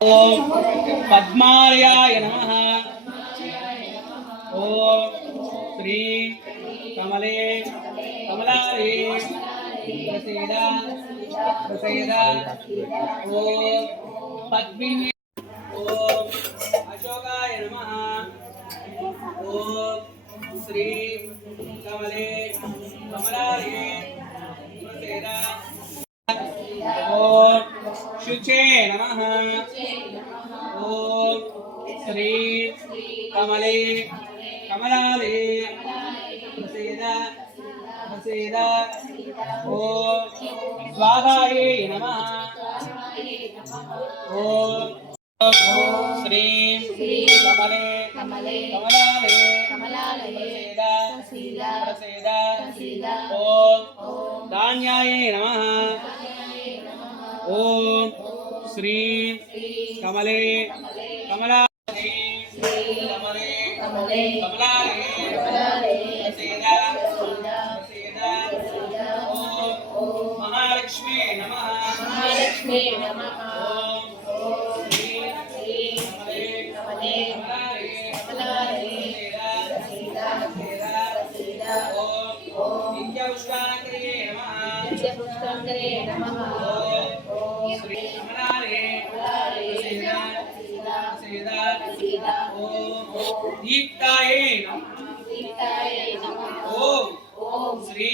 ओम पद्मार्याय नमः। ओम श्री कमले कमलारे प्रसीदा प्रसीदा। ओम पद्मिनी। ओम अशोकाय नमः। ओम श्री कमले कमलारे प्रसीदा। ओम शुचे नमः। ओम श्री कमले कमलाले प्रसीदा प्रसीदा। ओम स्वाहाये नमः। ओम श्री कमले कमलाले प्रसीदा प्रसीदा। ओम धान्याये नमः। ओम श्री कमले कमला कमले कमलाले प्रसीदा प्रसीदा। ओम महालक्ष्मी नमः। ओम श्री कमले कमलाले प्रसीदा प्रसीदा। ओम नित्यपुष्पांकरे नमः। श्री कमलाले प्रसीदा प्रसीदा। ओम दीप्ताये नमः। ओम श्री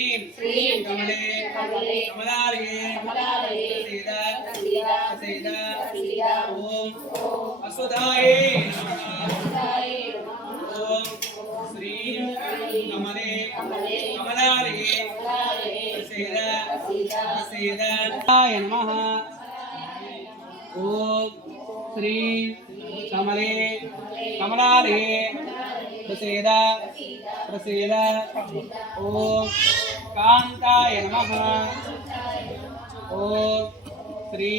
कमले कमलाले प्रसीदा प्रसीदा। ओम वसुधाये नमः। ओम श्री कमले कमलाले प्रसीदा प्रसीदा नमः। ओम श्री कमले कमलाले प्रसीदा प्रसीदा। ओम कांताय नमः। ओम श्री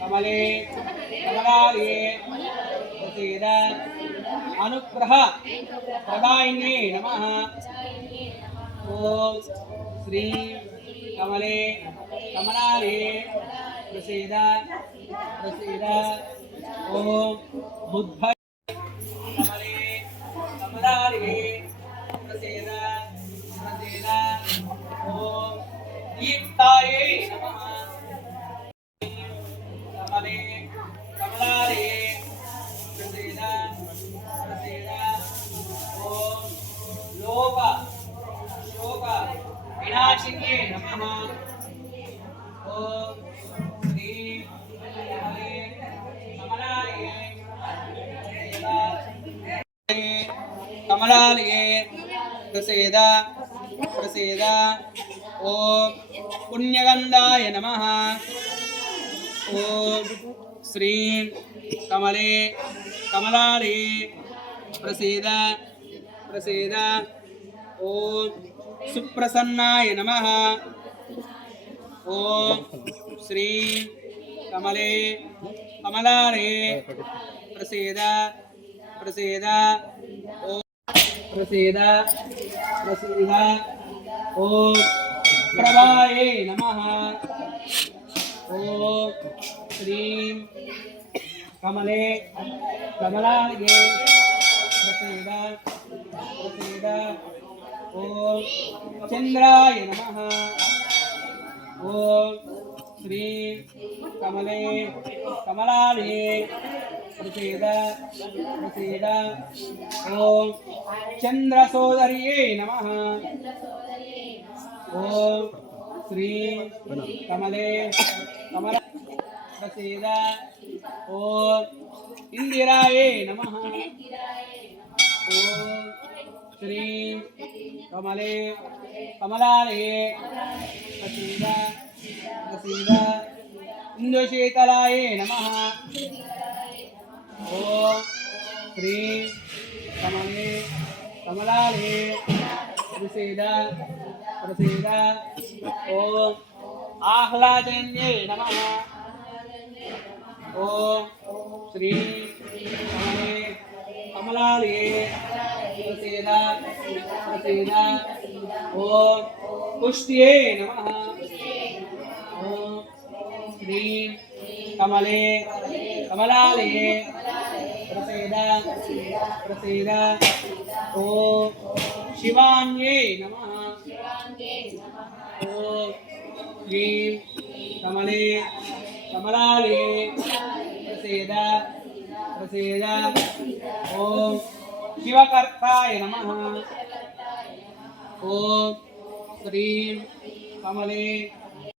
कमले कमलाले प्रसीदा अनुग्रह प्रदायिने नमः। ओम श्री कमले कमलाले प्रसीदा प्रसीदा। ओम बुद्ध कमले कमलाले प्रसीदा प्रसीदा। ओम दीप्ताये नमः। कमले कमलाले प्रसीदा प्रसीदा। ओम लोक शोक विनाशिन्ये नमः। ओम श्री कमले कमलाले कमलाले प्रसीदा प्रसीदा। ओम पुण्यगंधाय नमः। ओम श्री कमले कमलाले प्रसीदा प्रसीदा। ओम सुप्रसन्नाय नमः। ओम श्री कमले कमलाले प्रसीदा प्रसीदा। ओम प्रसीदा प्रसीदा। ओम प्रभाये नमः। ओम श्री कमले कमलाले प्रसीदा प्रसीदा। ओम चंद्राय नमः। ओम श्री कमले कमलाले प्रसीदा प्रसीदा। ओम चंद्रसोदर्ये नमः। ओम श्री कमले कमला प्रसीदा। ओम इंदिराये नमः। ओम श्री कमले कमलाले प्रसीदा प्रसीदा। इंदुशीतलाय नमः ओम श्री कमले कमलाले प्रसीद प्रसीद ओम आह्लादन्ये नमः ओम श्री कमले कमलाले प्रसीद प्रसीद ओम पुष्ट्ये नमः ओम श्री कमले कमलाले प्रसीद प्रसीद ओम शिवान्ये नमः ओम श्री कमले कमलाले प्रसीद प्रसीद ओम शिवकर्ताय नमः ओम श्री कमले